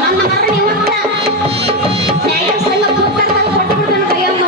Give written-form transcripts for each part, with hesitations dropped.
ನನ್ನ ಮಗನ ಇವತ್ತ ನ್ಯಾಯ ಸಂಘ ಕೂತಾರ ಕೊಟ್ಟು ನನ್ನ ಕೈಯಾಗ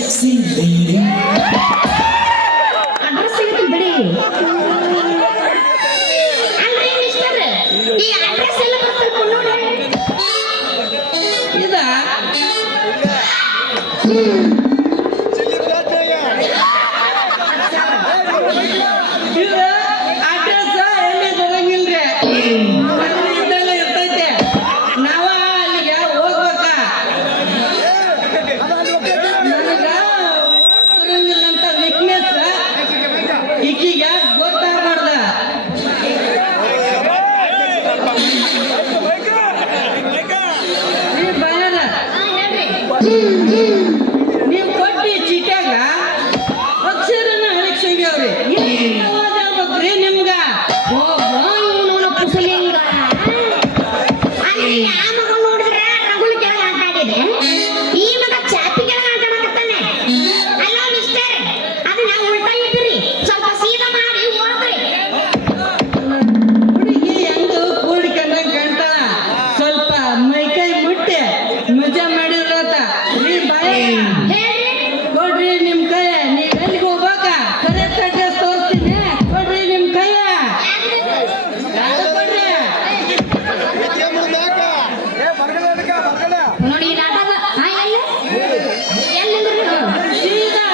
sexy lady. ಅಡ್ರೆಸ್ ಸಿಗುತ್ತೆ ಬಿಡಿ. ಅಲ್ರಿ ಮಿಸ್ಟರ್, ಈ ಅಡ್ರೆಸ್ ಎಲ್ಲ ಬರ್ಬೇಕು ನೋಡಿ. ಇದ ಇದು ಅಡ್ರೆಸ್ ಎಲ್ಲಿ ಬರಂಗಿಲ್ರಿ, ಇದ್ದಲ್ಲೇ ಇರ್ತೈತೆ. ನಾವ ಅಲ್ಲಿಗೆ ಹೋಗ್ಬೇಕ. ನನಗ ಬರಂಗಿಲ್ಲ ಅಂತ ವೀಕ್ನೆಸ್ ಈಗೀಗ ಗೊತ್ತಾಗಬಾರ್ದ. ನೀವು ಕೊಟ್ಟಿ ಚೀಟ್ಯಾಗ ಅಕ್ಷರನ ಅಳಿಸೋಗ್ಯಾವ್ರಿ. ಹೇಳ್ಬೇಕ್ರಿ ನಿಮ್ಗ. ಕುಸಲಿಂಗ ಅಲ್ಲಿ ಆ ಮಗ ನೋಡಿದ್ರೆ ರಗುಲ್ ಕೆಳಗೆ ಆಟ ಆಡಿದೆ, ಈ ಮಗ ಚಾಪಿ ಕೆಳಗೆ ಆಟ ಆಡಕತ್ತಾನೆ. ಅಲ್ಲೋ ಮಿಸ್ಟರ್, ಅದನ್ನ ಉಲ್ಟಾ ಇಟ್ಟಿರಿ, ಸ್ವಲ್ಪ ಸೀದಾ ಮಾಡಿ ಹೋಗ್ರಿ. ಹುಡುಗಿ ಹೆಂಗು ಕೂಡಿಕೊಂಡಂಗ್ ಕಾಣ್ತಾಳ. ಸ್ವಲ್ಪ ಮೈಕೈ ಮುಟ್ಟಿ ಮಜಾ ಮಾಡಿರತ್ತ. ನೀ ಬಾಯ ಕೊಡ್ರಿ ನಿಮ್ ಕೈ. ನೀವ್ ಎಲ್ಲಿಗೆ ಹೋಗ್ಬೇಕ ಕರೆಕ್ಟ್ ಅಡ್ರೆಸ್ ತೋರಿಸ್ತೀನಿ. ಕೊಡ್ರಿ ನಿಮ್ ಕೈ. ಕೊಡ್ರಿ. ನೋಡಿ ಈ ನಾಟಕ ಎಲ್ಲಿಂದ್ರಿ? ಸೀದಾ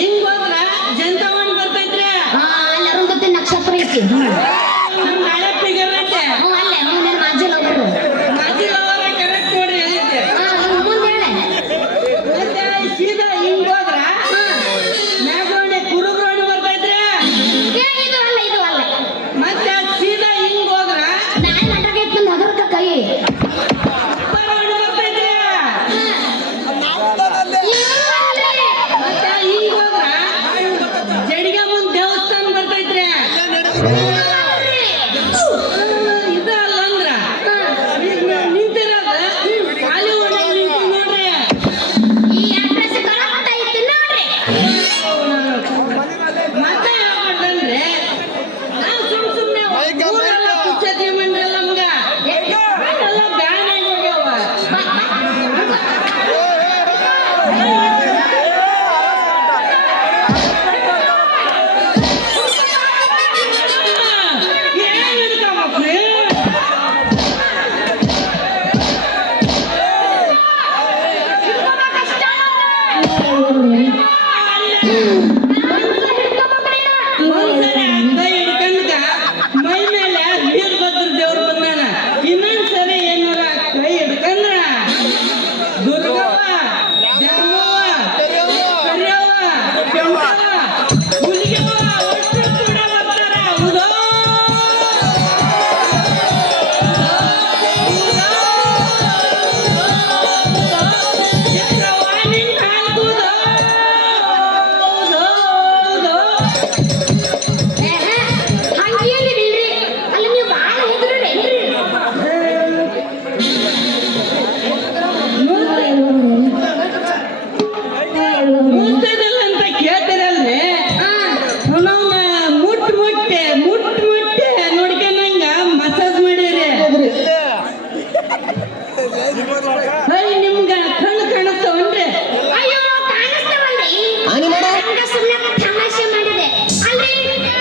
ಹಿಂಗ್ ಹೋದ್ರ ಜಂತವನ್ ಬರ್ತೈತ್ರಿ. ಅಲ್ಲಿ ಅರುಂಧತಿ ನಕ್ಷತ್ರ ಐತಿ. ನಮ್ ಹಳೆ ಫಿಗರ್ ಐತೆ. ಅಲ್ಲೇ ನಿನ್ನ ಮಾಜಿಲ್ ಅವರು ಮಾಜಿಲ್ ಅವರ ಕರೆಕ್ಟ್ ನೋಡಿ ಐತೆ. ಮುಂದೆ ಹೇಳೆ. ಮತ್ತೆ ಸೀದಾ ಹಿಂಗ್ ಹೋದ್ರ ಮ್ಯಾಗೋಣೆ ಕುರುಬ್ರೋಣಿ ಬರ್ತೈತ್ರಿ. ಇದು ಅಲ್ಲ, ಇದು ಅಲ್ಲ. ಮತ್ತೆ ಸೀದಾ ಹಿಂಗ್ ಹೋದ್ರ ನಾಳೆ ನಾಟಕ ಐತಿ, ನನ್ನ ಹಗರ್ಕ ಕೈ. ಅಪ್ಪರೋಣಿ ಬರ್ತೈತ್ರಿ. ಮತ್ತೆ ಹಿಂಗ್ ಹೋದ್ರ ಜಡಿಗೆ ಮುಂದ್ ದೇವಸ್ಥಾನ ಬರ್ತೈತ್ರಿ. ಇದು ಅಲ್ಲ ಅಂದ್ರ ಈಗ ನಿಂತಿರೋದು ಖಾಲಿ ಒಳಗೆ ನಿಂತು ನೋಡ್ರಿ. ಈ ಅಡ್ರೆಸ್ ಕರೆಕ್ಟ್ ಐತಿ ನೋಡ್ರಿ. ಮತ್ತೆ ಯಾವ್ದಂದ್ರೆ ನಾವು ಸುಮ್ನೆ ಊರೆಲ್ಲ ಕುಚ್ಚತಿ ಮಂಡ್ರಲ್ಲ ನಮ್ಗ ಎಲ್ಲ ಬ್ಯಾನ್ ಆಗಿ ಹೋಗ್ಯಾವ. ಏನ್ ಹಿಡ್ಕೊಂಬಕ್ರಿ? ಒಂದ್ಸರಿ ಕೈ ಹಿಡ್ಕಂಡ್ಕ ಮೈ ಮೇಲೆ ವೀರಭದ್ರ ದೇವ್ರು ಬಂದಾನ. ಇನ್ನೊಂದ್ಸರಿ ಏನಾರ ಕೈ ಹಿಡ್ಕಂದ್ರ ದುರ್ಗವ್ವ, ದ್ಯಾಮವ್ವ, ಕರಿಯವ್ವ, ಕೆಂಪವ್ವ, ಹುಲಿಗೆವ್ವ ಒಟ್ಟು ಕೂಡ ಬರ್ತಾರ. ಹೌದೋ? ಚಕ್ರವ್ವ ನಿನ್ ಕಾಣ್ಬೋದೋ? ಹೌದೋ? ಹೌದೋ? ಹಂಗೇನಿಲ್ರಿ, ಅಲ್ಲಿ ನೀವು ಬಾಳ ಹೋದ್ರೇನ್ರಿ? ಮುಟ್ಟದಿಲ್ಲ ಅಂತ ಕೇಳ್ತಿರಲ್ರಿ. ನಾವು ಮುಟ್ಟೆ ನೋಡ್ಕೊಂಡಂಗ ಮಸಾಜ್ ಮಾಡಿರಿ. ನಿಮ್ಗ ಕಣ್ಣು ಕಾಣಿಸ್ತಾವನ್ರಿ? ಅಯ್ಯೋ ಕಾಣಿಸ್ತಾವಲ್ರಿ. ಹಂಗ ಸುಮ್ಮನೆ ತಮಾಷೆ ಮಾಡಿದೆ. ಅಲ್ರಿ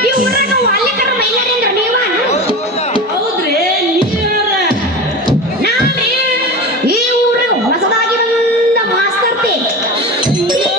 ಈ ಊರಾಗ ವಾಲಿಕರ ಮೈಲಾರಿಂದ್ರ ನೀವ? ಹೌದ್ರಿ, ನೀವ್ಯಾರ? ನಾನೇ ಈ ಊರಾಗ ಹೊಸದಾಗಿ ಬಂದ ಮಾಸ್ತರ್ತಿ. ಅಯ್ಯೋ,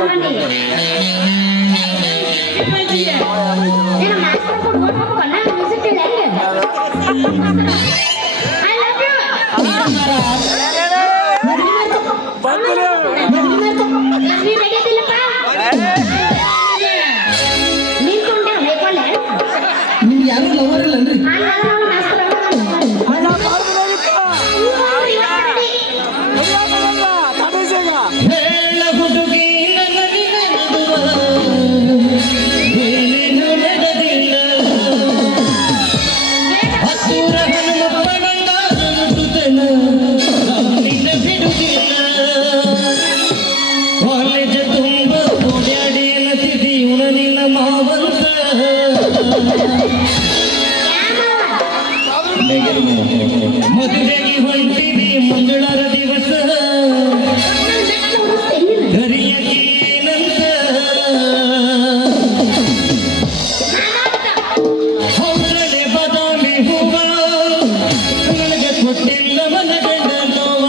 ಮಂದಿ ಏನು ಮಾಸ್ಟರ್ ಕೊಟ್ಟು ಹೋಗ್ಬೇಕಲ್ಲ ಮ್ಯೂಸಿಕ್ ಇಲ್ಲ ಐ ಲವ್ ಯು ಮದ್ವೆ ನಡೆಯೋದಿಲ್ಲಪ್ಪ ನಿಂತ್ಕೊಂಡೆ ಬೇಕಲ್ಲ ನಿಮ್ಗೆ ಯಾರು ಲವರ್ ಇಲ್ಲನ್ರಿ ಹೇಳ ಹುಡುಗಿ ನನ್ನ ನಿನಗುವ ಏನೇನು ನಡೆದಿಲ್ಲ ಹತ್ತೂರ ಹನುಮಪ್ಪನಂದ ಸುತ್ತನ ನಿನ್ನ ಬಿಡುಗಿಲ್ಲ ಕಾಲೇಜ್ ತುಂಬ ಓಡಾಡಿ ಅನ್ನತಿದ್ದಿ ಇವನ ನಿನ್ನ ಮಾವಂತ ಮದುವೆಗೆ ಹೊಂಟಿದಿ ಮಂಗಳಾರ ದಿವಸ ಕರಿಯಕೇನಂತ ಹೌದಳೆ ಬಾದಾಮಿ ಹೂವ ನನಗೆ ಕೊಟ್ಟಿಲ್ಲ ಮನ ಗಂಡ ನೋವ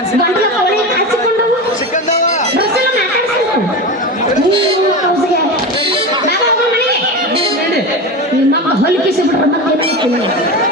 ಗಂಟಲ ಕವಳಿ ಕಾಸಿಕೊಂಡವು ಬಸ್ಸೆಲ್ಲ ಮಾತಾಡ್ಸ್ಬೇಕು ಹೌಸಿಗೆ ಬಾಬಾ ಹೋಗು ಮನೆಗೆ ನಡಿ ನಿಮ್ಮ ಹೊಲಿಕಿಸಿ ಬಿಟ್ರೆ ಮತ್ತೇನಾಯ್ತು